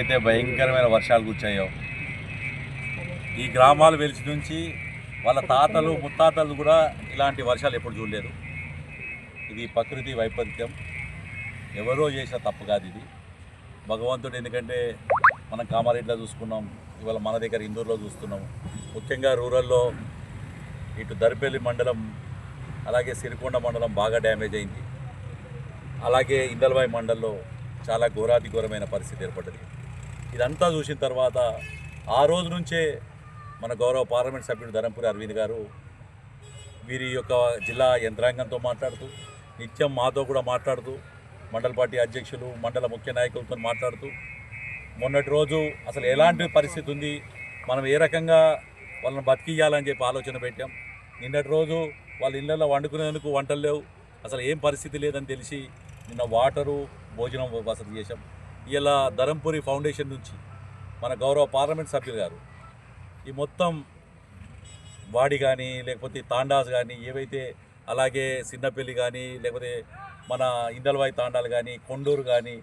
ఏదైతే భయంకరమైన వర్షాలు కూర్చాయో ఈ గ్రామాలు వెలిసి నుంచి వాళ్ళ తాతలు ముత్తాతలు కూడా ఇలాంటి వర్షాలు ఎప్పుడు చూడలేదు. ఇది ప్రకృతి వైపరీత్యం, ఎవరో చేసిన తప్పు కాదు ఇది. భగవంతుడు, ఎందుకంటే మనం కామారెడ్డిలో చూసుకున్నాం, ఇవాళ మన దగ్గర ఇందూరులో చూస్తున్నాం. ముఖ్యంగా రూరల్లో ఇటు దర్పల్లి మండలం అలాగే సిరికొండ మండలం బాగా డ్యామేజ్ అయింది. అలాగే ఇందల్వాయి మండలంలో చాలా ఘోరాతిఘోరమైన పరిస్థితి ఏర్పడ్డది. ఇదంతా చూసిన తర్వాత ఆ రోజు నుంచే మన గౌరవ పార్లమెంట్ సభ్యుడు ధరంపురి అరవింద్ గారు వీరి యొక్క జిల్లా యంత్రాంగంతో మాట్లాడుతూ, నిత్యం మాతో కూడా మాట్లాడుతూ, మండల పార్టీ అధ్యక్షులు మండల ముఖ్య నాయకులతో మాట్లాడుతూ, మొన్నటి రోజు అసలు ఎలాంటి పరిస్థితి ఉంది, మనం ఏ రకంగా వాళ్ళని బతికియాలని చెప్పి ఆలోచన పెట్టాం. నిన్నటి రోజు వాళ్ళ ఇళ్ళల్లో వండుకునేందుకు వంటలు లేవు, అసలు ఏం పరిస్థితి లేదని తెలిసి నిన్న వాటరు భోజనం వసతి చేశాం. ఇలా ధరంపురి ఫౌండేషన్ నుంచి మన గౌరవ పార్లమెంట్ సభ్యులు గారు ఈ మొత్తం వాడి కానీ లేకపోతే తాండాస్ కానీ ఏవైతే, అలాగే చిన్నపల్లి కానీ లేకపోతే మన ఇందల్వాయి తాండాలు కానీ, కొండూరు కానీ,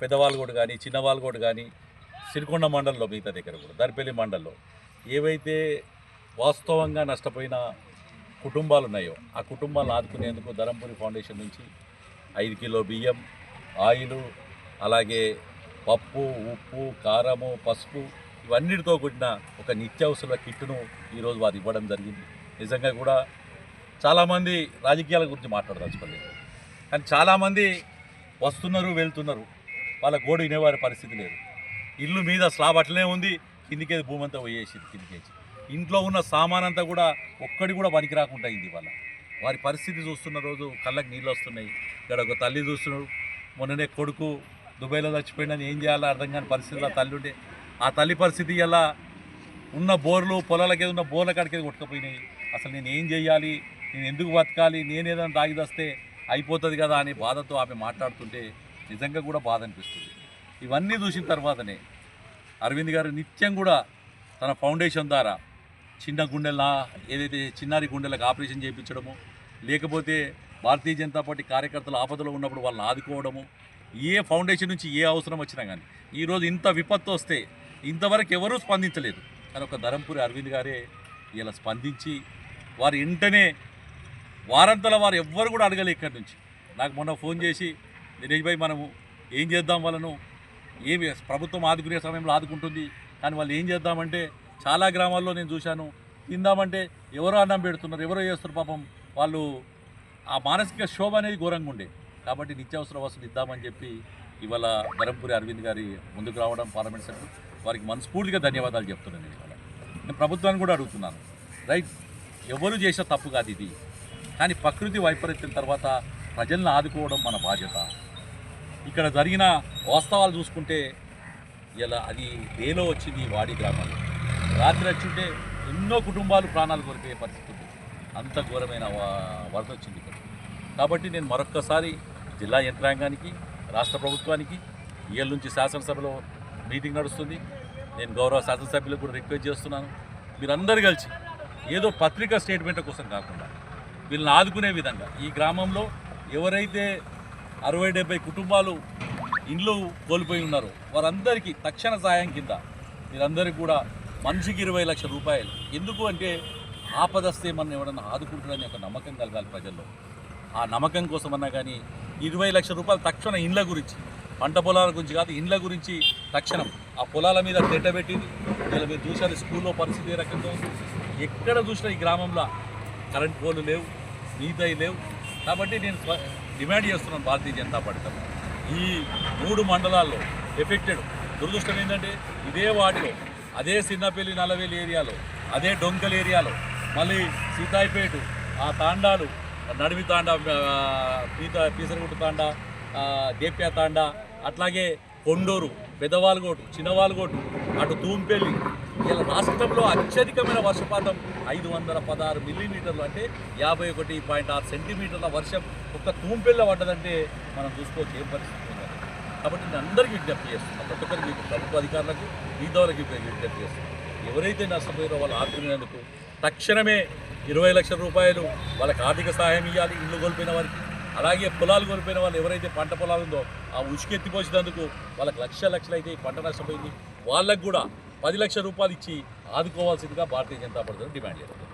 పెద్దవాళ్ళగోడు కానీ, చిన్నవాళ్ళగోడు కానీ, సిరికొండ మండలంలో మిగతా దగ్గర కూడా దర్పల్లి మండలంలో ఏవైతే వాస్తవంగా నష్టపోయిన కుటుంబాలు ఉన్నాయో ఆ కుటుంబాలను ఆదుకునేందుకు ధరంపురి ఫౌండేషన్ నుంచి 5 కిలో బియ్యం, ఆయిలు, అలాగే పప్పు, ఉప్పు, కారము, పసుపు ఇవన్నిటితో కూడిన ఒక నిత్యావసర కిట్టును ఈరోజు వారు ఇవ్వడం జరిగింది. నిజంగా కూడా చాలామంది రాజకీయాల గురించి మాట్లాడదలుచుకోలేదు, కానీ చాలామంది వస్తున్నారు వెళ్తున్నారు, వాళ్ళ గోడు వినేవారి పరిస్థితి లేదు. ఇల్లు మీద స్లాబ్ అట్లనే ఉంది, కిందికేది భూమి అంతా పోయేసింది, కిందికేసి ఇంట్లో ఉన్న సామాన్ అంతా కూడా ఒక్కడి కూడా పనికి రాకుండా అయింది. వాళ్ళ వారి పరిస్థితి చూస్తున్న రోజు కళ్ళకి నీళ్ళు వస్తున్నాయి. ఇక్కడ ఒక తల్లి చూస్తున్నారు, మొన్ననే కొడుకు దుబాయ్లో చచ్చిపోయిందని ఏం చేయాలో అర్థం కాని పరిస్థితిలో తల్లి ఉండే, ఆ తల్లి పరిస్థితి ఇలా ఉన్న బోర్లు పొలాలకి ఉన్న బోర్ల కాడికి కొట్టుకుపోయినాయి. అసలు నేను ఏం చేయాలి, నేను ఎందుకు బతకాలి, నేను ఏదైనా తాగిదస్తే అయిపోతుంది కదా అని బాధతో ఆమె మాట్లాడుతుంటే నిజంగా కూడా బాధ అనిపిస్తుంది. ఇవన్నీ చూసిన తర్వాతనే అరవింద్ గారు నిత్యం కూడా తన ఫౌండేషన్ ద్వారా చిన్న గుండెల ఏదైతే చిన్నారి గుండెలకు ఆపరేషన్ చేయించడము, లేకపోతే భారతీయ జనతా పార్టీ కార్యకర్తలు ఆపదలో ఉన్నప్పుడు వాళ్ళని ఆదుకోవడము, ఏ ఫౌండేషన్ నుంచి ఏ అవసరం వచ్చినా కానీ ఈరోజు ఇంత విపత్తు వస్తే ఇంతవరకు ఎవరూ స్పందించలేదు. కానీ ఒక ధరంపురి అరవింద్ గారే ఇలా స్పందించి వారు వెంటనే వారంతలో వారు ఎవ్వరు కూడా అడగలే. ఇక్కడి నుంచి నాకు మొన్న ఫోన్ చేసి, దినేష్ భాయ్ మనము ఏం చేద్దాం, వాళ్ళను ఏమి ప్రభుత్వం ఆదుకునే సమయంలో ఆదుకుంటుంది, కానీ వాళ్ళు ఏం చేద్దామంటే చాలా గ్రామాల్లో నేను చూశాను, తిందామంటే ఎవరో అన్నం పెడుతున్నారు, ఎవరో చేస్తున్నారు, పాపం వాళ్ళు ఆ మానసిక శోభ అనేది ఘోరంగా ఉండే. కాబట్టి నిత్యావసర వసతులు ఇద్దామని చెప్పి ఇవాళ ధరంపురి అరవింద్ గారి ముందుకు రావడం పార్లమెంట్ సభ్యులు వారికి మనస్ఫూర్తిగా ధన్యవాదాలు చెప్తున్నాను. నేను ఇవాళ నేను ప్రభుత్వాన్ని కూడా అడుగుతున్నాను, రైట్, ఎవరు చేసే తప్పు కాదు ఇది, కానీ ప్రకృతి వైపరీత్యం తర్వాత ప్రజలను ఆదుకోవడం మన బాధ్యత. ఇక్కడ జరిగిన వాస్తవాలు చూసుకుంటే ఇలా అది డేలో వచ్చింది, వాడి గ్రామాలు రాత్రి వచ్చుంటే ఎన్నో కుటుంబాలు ప్రాణాలు కోల్పోయే పరిస్థితి ఉంది. అంత ఘోరమైన వరద వచ్చింది ఇక్కడ. కాబట్టి నేను మరొక్కసారి జిల్లా యంత్రాంగానికి, రాష్ట్ర ప్రభుత్వానికి, ఇవాళ నుంచి శాసనసభలో మీటింగ్ నడుస్తుంది, నేను గౌరవ శాసనసభ్యులకు కూడా రిక్వెస్ట్ చేస్తున్నాను, మీరందరూ కలిసి ఏదో పత్రికా స్టేట్మెంట్ల కోసం కాకుండా వీళ్ళని ఆదుకునే విధంగా ఈ గ్రామంలో ఎవరైతే 60-70 కుటుంబాలు ఇండ్లు కోల్పోయి ఉన్నారో వారందరికీ తక్షణ సహాయం కింద మీరందరికీ కూడా మనిషికి 20 లక్షల రూపాయలు. ఎందుకు అంటే ఆపదస్తే మనం ఎవడన్నా ఆదుకుంటాడని ఒక నమ్మకం కలగాలి ప్రజల్లో. ఆ నమ్మకం కోసమన్నా కానీ 20 లక్షల రూపాయలు తక్షణ ఇండ్ల గురించి, పంట పొలాల గురించి కాదు, ఇండ్ల గురించి తక్షణం ఆ పొలాల మీద టెంట పెట్టింది. ఇలా మీరు చూసారు స్కూల్లో పరిస్థితి ఏ రకంగా ఉంది, ఎక్కడ చూసినా ఈ గ్రామంలో కరెంట్ పోలు లేవు, మిగతాయి లేవు. కాబట్టి నేను డిమాండ్ చేస్తున్నాను భారతీయ జనతా పార్టీ ఈ 3 మండలాల్లో ఎఫెక్టెడ్. దురదృష్టం ఏంటంటే ఇదే వాటిలో, అదే చిన్నపల్లి నల్లవేలి ఏరియాలో, అదే డొంకల్ ఏరియాలో, మళ్ళీ సీతాయిపేట, ఆ తాండాలు, నడిమి తాండా, పీసరగుట్టు తాండా, దేప్యా తాండా, అట్లాగే కొండూరు, పెద్దవాళ్ళగోటు, చిన్నవాళ్ళగోటు, అటు తూంపల్లి, ఇలా రాష్ట్రంలో అత్యధికమైన వర్షపాతం 516 మిల్లీమీటర్లు, అంటే 51.6 సెంటీమీటర్ల వర్షం ఒక్క తూంపల్లిలో పడ్డదంటే మనం చూసుకోవచ్చు ఏం పరిస్థితి ఉందని. కాబట్టి నేను అందరికీ విజ్ఞప్తి చేస్తున్నాను, ప్రతి ఒక్కరికి, ప్రభుత్వ అధికారులకు, మిగతావాళ్ళకి విజ్ఞప్తి చేస్తున్నాను, ఎవరైతే నష్టపోయారో వాళ్ళు ఆదుకునేందుకు తక్షణమే 20 లక్షల రూపాయలు వాళ్ళకి ఆర్థిక సహాయం ఇవ్వాలి, ఇల్లు కోల్పోయిన వారికి. అలాగే పొలాలు కోల్పోయిన వాళ్ళు ఎవరైతే పంట పొలాలు ఉందో ఆ ఉసుకెత్తిపోసినందుకు వాళ్ళకి లక్షలు అయితే ఈ పంట నష్టపోయింది. వాళ్ళకు కూడా 10 లక్షల రూపాయలు ఇచ్చి ఆదుకోవాల్సిందిగా భారతీయ జనతా పార్టీ డిమాండ్ చేస్తుంది.